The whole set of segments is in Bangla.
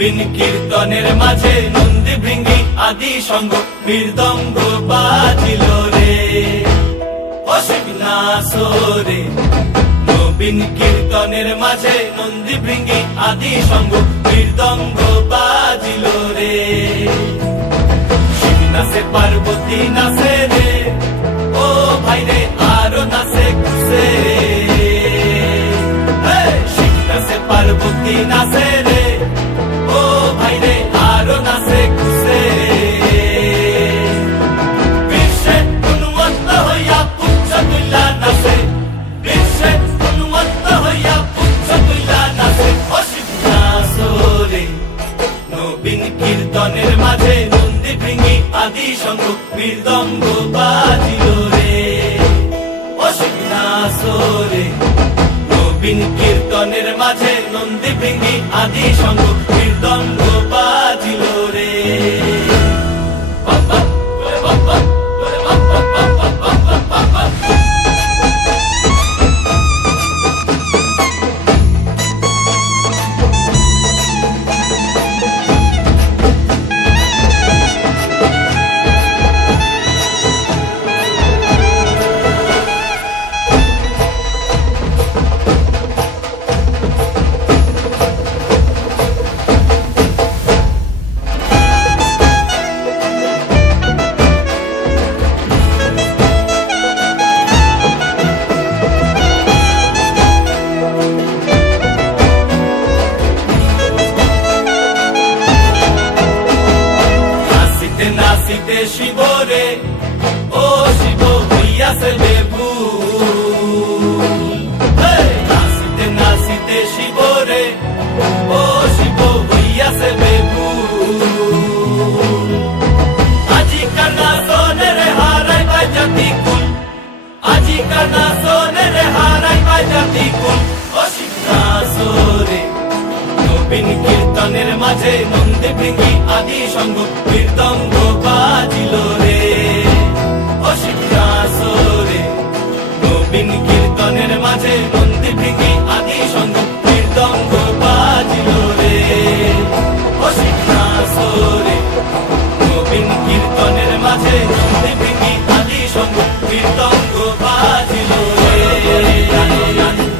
নবীন কীর্তনের মাঝে নন্দী ভৃঙ্গি আদি সঙ্গ মৃদঙ্গ বাজিল রে অসিক নাসরে। নবীন কীর্তনের মাঝে নন্দী ভৃঙ্গি আদি সঙ্গ মৃদঙ্গ বাজিল রে। শিব নাচে পার্বতী নাচে রে ও ভাই রে আরো নাচে খুশে। শিব নাচে পার্বতী নাচে রে ও ভাই রে আরো নাচে খুশে। বিশ্বে উন্মত্ত হইয়া পুচ্ছ তুল্লা নাচে, বিশ্বে উন্মত্ত হইয়া পুচ্ছ তুল্লা নাচে অসিক নাচরে। নবীন কীর্তনের মাঝে নন্দী ভৃঙ্গি আদি সঙ্গ মৃদঙ্গ বাজিল রে অসিক নাচরে। নবীন কীর্তনের মাঝে নন্দী ভৃঙ্গি আদি সঙ্গ মৃদঙ্গ বাজিল রে। নাচিতে শিব রে ও শিব হইয়াছে বেভুল। নাচিতে নাচিতে শিব রে ও শিব হইয়াছে বেভুল। আজিকার নাচনে রে হারাই পাই জাতি কুল, আজিকার নাচনে রে হারাই পাই জাতি কুল অসিক নাচরে। নবীন কীর্তনের মাঝে নন্দী ভৃঙ্গি আদি সঙ্গ মৃদঙ্গ বাজিল রে অসিক নাচরে। নবীন কীর্তনের মাঝে নন্দী ভৃঙ্গি আদি সঙ্গ মৃদঙ্গ বাজিল রে অসিক নাচরে। নবীন কীর্তনের মাঝে নন্দী ভৃঙ্গি আদি সঙ্গ মৃদঙ্গ বাজিল রে।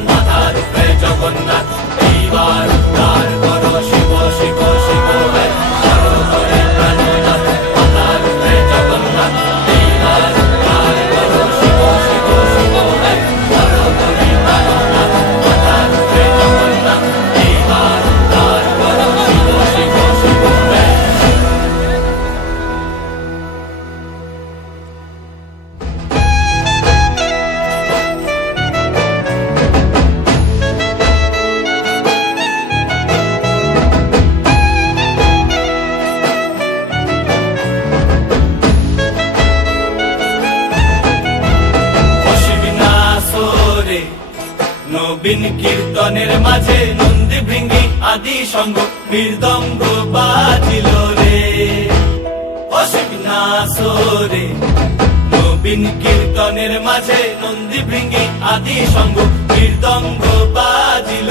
মাথার উপরে জগন্নাথ এইবার উদ্ধার করো শিব শিব শিব হে করো করে প্রাণনাথ। মাথার উপরে জগন্নাথ এইবার উদ্ধার করো শিব শিব শিব হে করো করে প্রাণনাথ। মাথার উপরে জগন্নাথ এইবার উদ্ধার করো শিব শিব শিব হে। নবীন কীর্তনের মাঝে নন্দী ভৃঙ্গি আদি সঙ্গ মৃদঙ্গ বাজিল রে অসিক নাচরে। নবীন কীর্তনের মাঝে নন্দী ভৃঙ্গি আদি সঙ্গ মৃদঙ্গ বাজিল